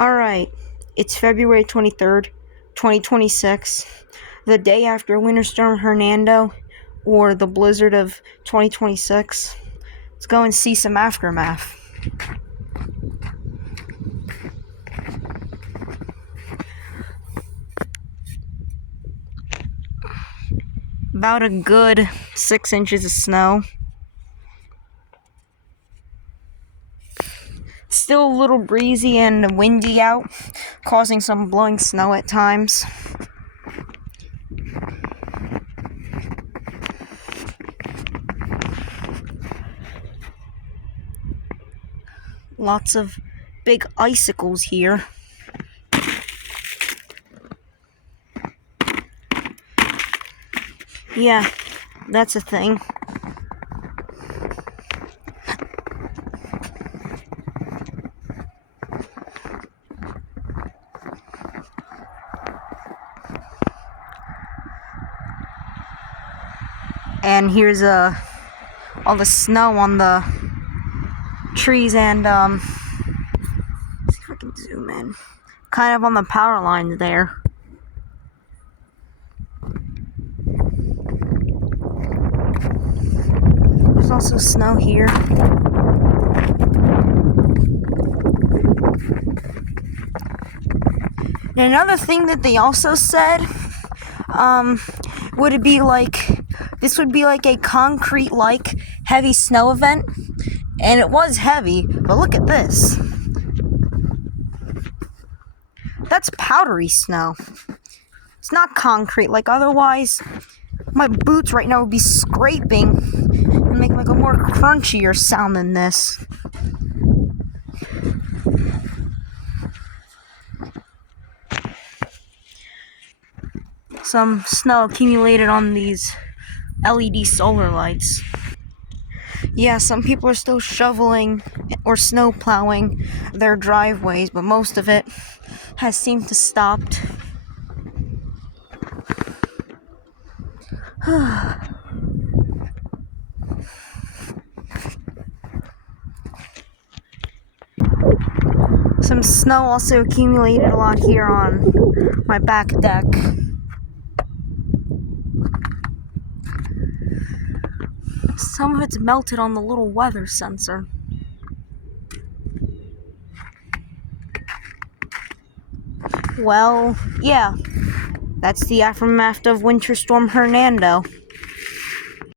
Alright, it's February 23rd, 2026, the day after Winter Storm Hernando, or the blizzard of 2026. Let's go and see some aftermath. About a good 6 inches of snow. Still a little breezy and windy out, causing some blowing snow at times. Lots of big icicles here. Yeah, that's a thing. And here's all the snow on the trees and let's see if I can zoom in. Kind of on the power lines there. There's also snow here. And another thing that they also said, would it be like, this would be like a concrete-like heavy snow event. And it was heavy, but look at this. That's powdery snow. It's not concrete, like otherwise my boots right now would be scraping and make like a more crunchier sound than this. Some snow accumulated on these LED solar lights. Yeah, some people are still shoveling or snow plowing their driveways, but most of it has seemed to stopped. Some snow also accumulated a lot here on my back deck. Some of it's melted on the little weather sensor. Well, yeah, that's the aftermath of Winter Storm Hernando.